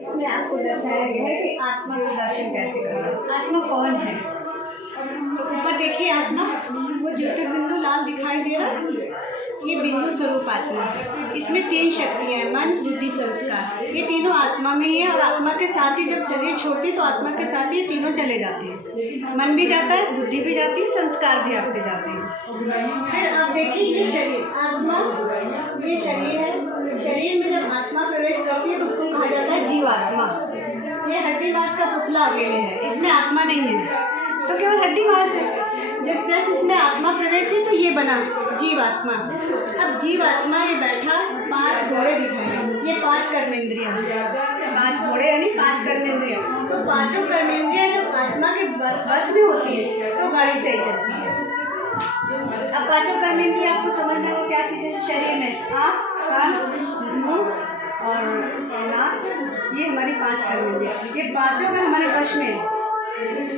इसमें आपको दर्शाया गया है कि आत्मा का दर्शन कैसे करना। आत्मा कौन है? तो ऊपर देखिए, आत्मा वो ज्योतिर्बिंदु लाल दिखाई दे रहा है, ये बिंदु स्वरूप आत्मा है। इसमें 3 शक्तियाँ हैं, मन बुद्धि संस्कार, ये तीनों आत्मा में ही है। और आत्मा के साथ ही जब शरीर छोड़ती तो आत्मा के साथ ही तीनों चले जाते हैं। मन भी जाता है, बुद्धि भी जाती है, संस्कार भी आपके जाते हैं। फिर आप देखिए ये शरीर, आत्मा ये शरीर है। शरीर में जब आत्मा प्रवेश करती है तो उसको कहा जाता है जीवात्मा। ये हड्डी मांस का पुतला अकेले है, इसमें आत्मा नहीं है, तो केवल हड्डी मांस है। जब प्लस इसमें आत्मा प्रवेश है तो ये बना जीवात्मा। अब जीवात्मा ये बैठा 5 घोड़े दिखाए, ये 5 कर्मेंद्रियाँ, 5 घोड़े यानी 5 कर्मेंद्रियाँ। तो पांचों कर्मेंद्रियाँ जब आत्मा के वश में होती है तो गाड़ी सही चलती है। अब पांचों कर्मेंद्रियाँ आपको समझना हो क्या चीज़ है। शरीर में आँख, कान, मुंह और नाक, ये हमारी 5 कर्मेंद्रियाँ। ये पांचों अगर हमारे वश में है,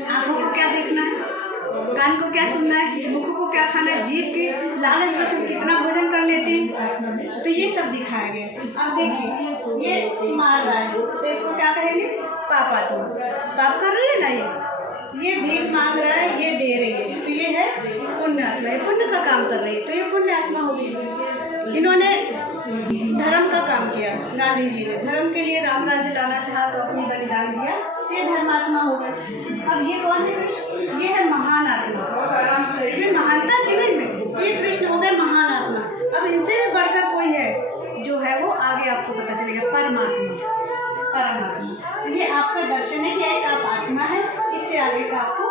आँखों को क्या देखना है, कान को क्या सुनना है, मुख को क्या खाना है, जीभ की लालच में सब कितना भोजन कर लेते हैं, तो ये सब दिखाया गया। अब देखिए ये मार रहा है तो इसको क्या कहेंगे, पापा। तो पाप कर रही है ना, ये भीख मांग रहा है, ये दे रही है, तो ये है पुण्य आत्मा, ये पुण्य का काम कर रही है, तो ये पुण्य आत्मा होगी। इन्होंने धर्म का काम किया, गांधी जी ने धर्म के लिए राम राज्य लाना चाहा तो अपनी बलिदान दिया, तो ये धर्मात्मा हो गए। अब ये कौन है? कृष्ण। ये है महान आत्मा, ये महानता थी ना इनमें, ये कृष्ण हो गए महान आत्मा। अब इनसे भी बढ़कर कोई है जो है वो आगे आपको पता चलेगा, परमात्मा। परमात्मा, तो ये आपका दर्शन है कि एक आप आत्मा है, इससे आगे का आपको